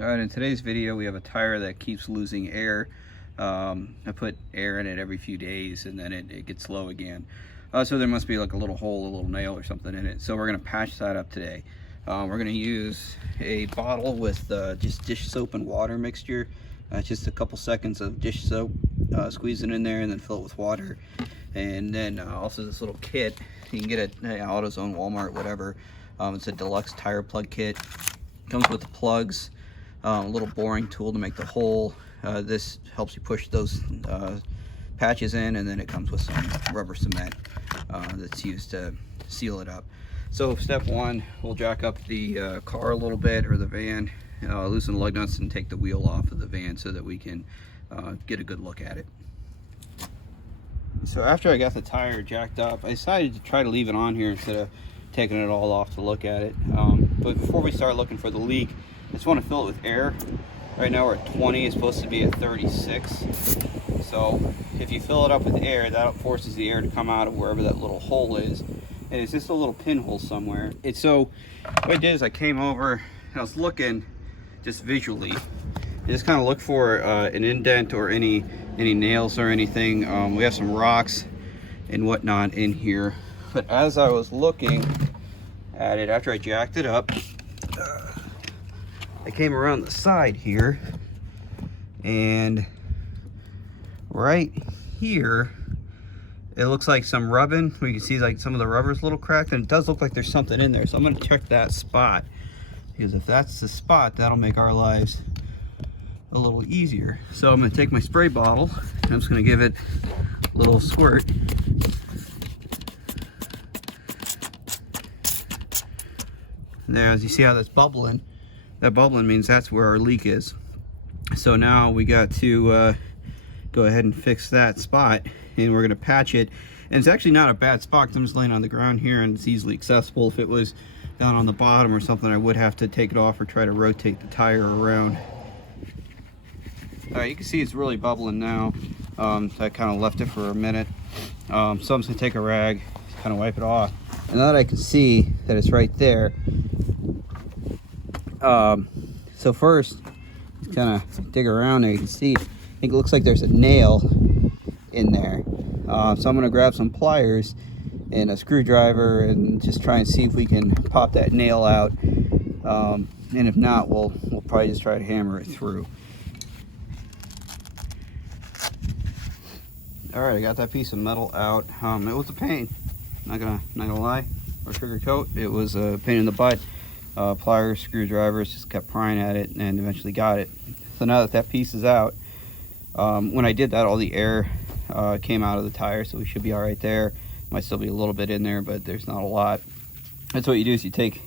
All right, in today's video we have a tire that keeps losing air. I put air in it every few days and then it gets low again. So there must be like a little hole, a little nail or something in it. So we're gonna patch that up today. We're gonna use a bottle with just dish soap and water mixture. Just a couple seconds of dish soap, squeeze it in there and then fill it with water. And then also this little kit, you can get it at AutoZone, Walmart, whatever. It's a deluxe tire plug kit. Comes with the plugs, a little boring tool to make the hole. This helps you push those patches in, and then it comes with some rubber cement that's used to seal it up. So step one, we'll jack up the car a little bit, or the van, loosen the lug nuts and take the wheel off of the van so that we can get a good look at it. So after I got the tire jacked up, I decided to try to leave it on here instead of taking it all off to look at it. But before we start looking for the leak, I just want to fill it with air. Right now we're at 20, it's supposed to be at 36. So if you fill it up with air, that forces the air to come out of wherever that little hole is. And it's just a little pinhole somewhere. So what I did is I came over and I was looking just visually. I just kind of look for an indent or any nails or anything. We have some rocks and whatnot in here. But as I was looking at it, after I jacked it up, I came around the side here, and right here, it looks like some rubbing. We can see like some of the rubber's a little cracked, and it does look like there's something in there. So I'm gonna check that spot, because if that's the spot, that'll make our lives a little easier. So I'm gonna take my spray bottle, and I'm just gonna give it a little squirt. There, as you see how that's bubbling, that bubbling means that's where our leak is. So now we got to go ahead and fix that spot, and we're gonna patch it. And it's actually not a bad spot because I'm just laying on the ground here and it's easily accessible. If it was down on the bottom or something, I would have to take it off or try to rotate the tire around. All right, you can see it's really bubbling now. So I kind of left it for a minute. So I'm just gonna take a rag, kind of wipe it off. And now that I can see that it's right there, so first, kind of dig around there. You can see, I think it looks like there's a nail in there. So I'm gonna grab some pliers and a screwdriver and just try and see if we can pop that nail out. And if not, we'll probably just try to hammer it through. All right, I got that piece of metal out. It was a pain. Not gonna lie or sugarcoat. It was a pain in the butt. Pliers, screwdrivers, just kept prying at it and eventually got it. So now that piece is out, when I did that, all the air came out of the tire, so we should be all right there. Might still be a little bit in there, but there's not a lot. That's what you do, is you take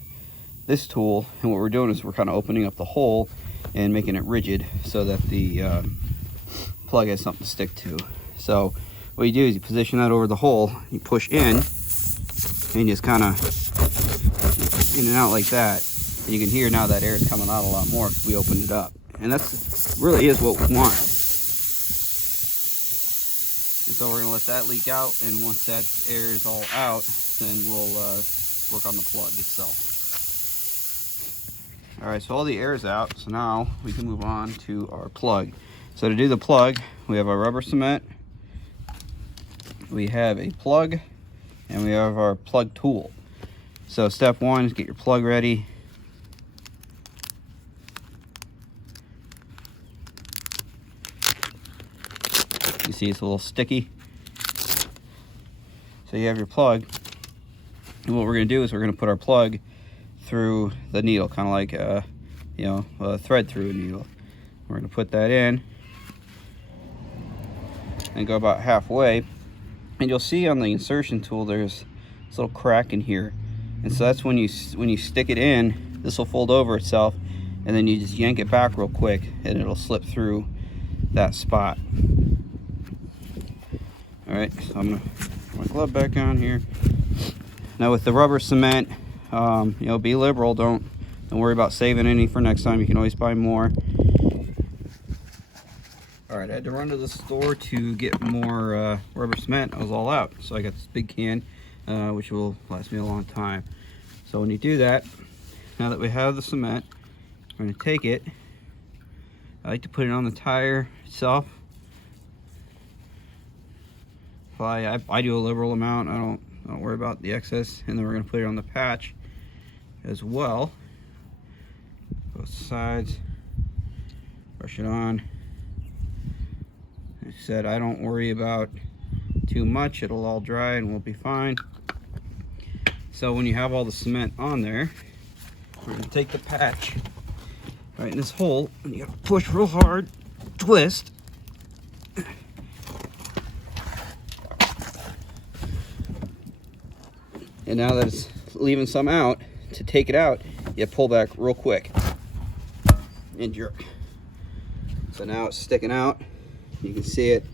this tool, and what we're doing is we're kind of opening up the hole and making it rigid so that the plug has something to stick to. So what you do is you position that over the hole, you push in, and just kind of in and out like that. And you can hear now that air is coming out a lot more because we opened it up. And that's really is what we want. And so we're gonna let that leak out, and once that air is all out, then we'll work on the plug itself. All right, so all the air is out, so now we can move on to our plug. So to do the plug, we have our rubber cement, we have a plug, and we have our plug tool. So step one is get your plug ready. You see it's a little sticky. So you have your plug. And what we're gonna do is we're gonna put our plug through the needle, kind of like a thread through a needle. We're gonna put that in and go about halfway. And you'll see on the insertion tool there's this little crack in here. And so that's when you stick it in, this will fold over itself, and then you just yank it back real quick and it'll slip through that spot. All right, so I'm gonna put my glove back on here. Now with the rubber cement, be liberal. Don't worry about saving any for next time. You can always buy more. All right, I had to run to the store to get more rubber cement. I was all out, so I got this big can, which will last me a long time. So when you do that, now that we have the cement, we're going to take it I like to put it on the tire itself. I do a liberal amount. I don't worry about the excess. And then we're going to put it on the patch as well. Both sides. Brush it on. Like I said, I don't worry about too much. It'll all dry and we'll be fine. So when you have all the cement on there, we're going to take the patch right in this hole, and you got to push real hard, twist. And now that it's leaving some out, to take it out, you pull back real quick and jerk. So now it's sticking out. You can see it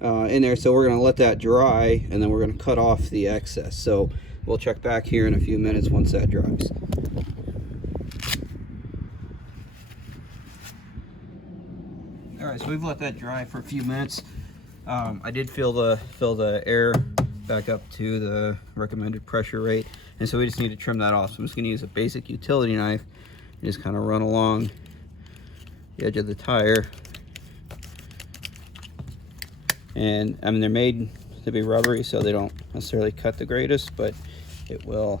in there. So we're going to let that dry, and then we're going to cut off the excess. So we'll check back here in a few minutes once that dries. All right, so we've let that dry for a few minutes. I did fill the air back up to the recommended pressure rate, and so we just need to trim that off. So I'm just going to use a basic utility knife and just kind of run along the edge of the tire. And I mean, they're made to be rubbery, so they don't necessarily cut the greatest, but it will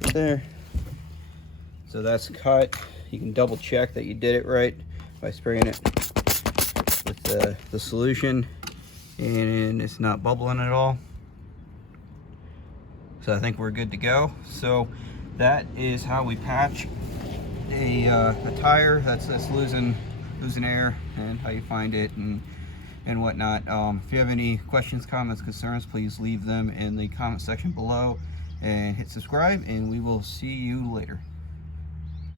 get there. So that's cut. You can double check that you did it right by spraying it with the solution, and it's not bubbling at all. So I think we're good to go. So that is how we patch a tire that's losing air, and how you find it and whatnot. If you have any questions, comments, concerns, please leave them in the comment section below, and hit subscribe, and we will see you later.